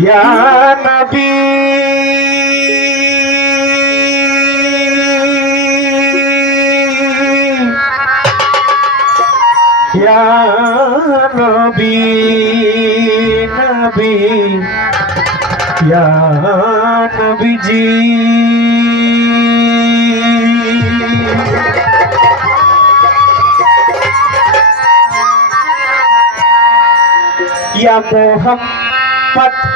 ইয়া নবী। ইয়া নবী নবী। ইয়া নবীজি। ইয়া মোহাম্মদ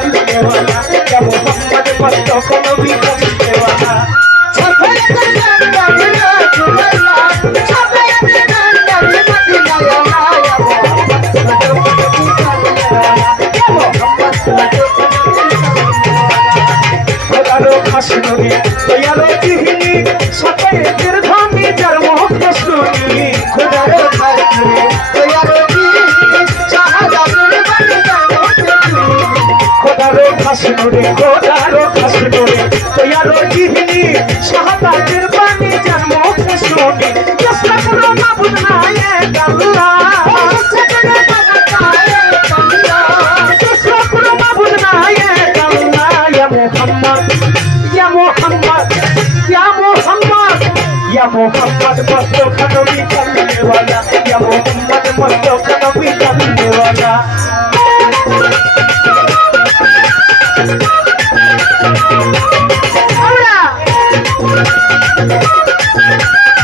মোহাম্মদ ইয়া মোহাম্মদ ইয়া মোহাম্মদ মুস্তাফা নবী সাল্লাল্লাহু ইয়া মোহাম্মদ মুস্তাফা নবী সাল্লাল্লাহু খোদারো খাসনুনি তৈয়ারো জিহিনি সাফায়েতের ধামি যার মুখ শুনি খোদারো খাসনুনি খোদারো খাসনুনি খোদারো খাসনুনি জিহিনি শাহাদাতের বাণী যার মুখ শুনি চেষ্টা করো মাবুদ না এক আল্লাহ চেষ্টা করো মাবুদ না এক আল্লাহ ইয়া মুহাম্মদ ইয়া মুহাম্মদ ইয়া মুহাম্মদ। ইয়া মুহাম্মদ মুস্তাফা নবী কামনে ওয়ালা ইয়া মুহাম্মদ মুস্তাফা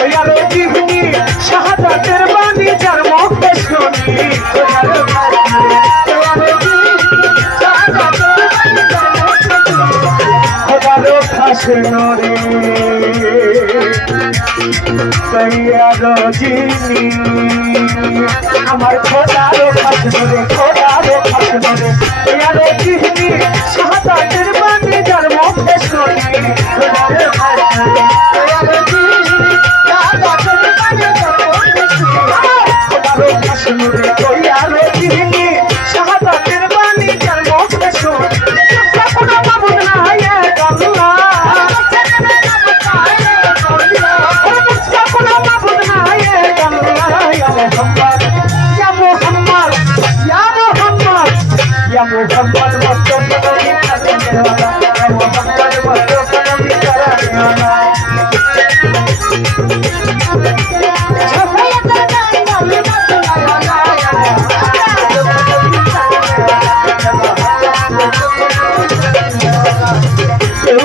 তৈয়ারো জীবনী শাহাদাতের বাণী যার মুখে শুনি খোদারো খাসনুরে তৈয়ারো মুখে শুনি খোদারো আমার খোদারো খাসনুরে খোদারো খাসনুরে তৈয়া শাহাদাতের বাণী যার মুখে শুনি খোদারো খাসনুরে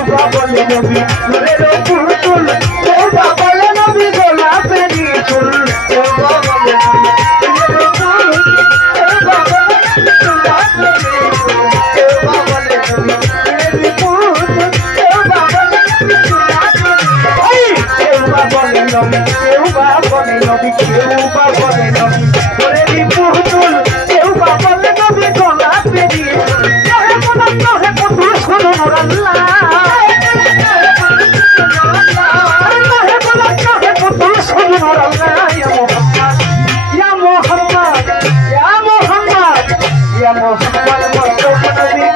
বা বলে নবী I'm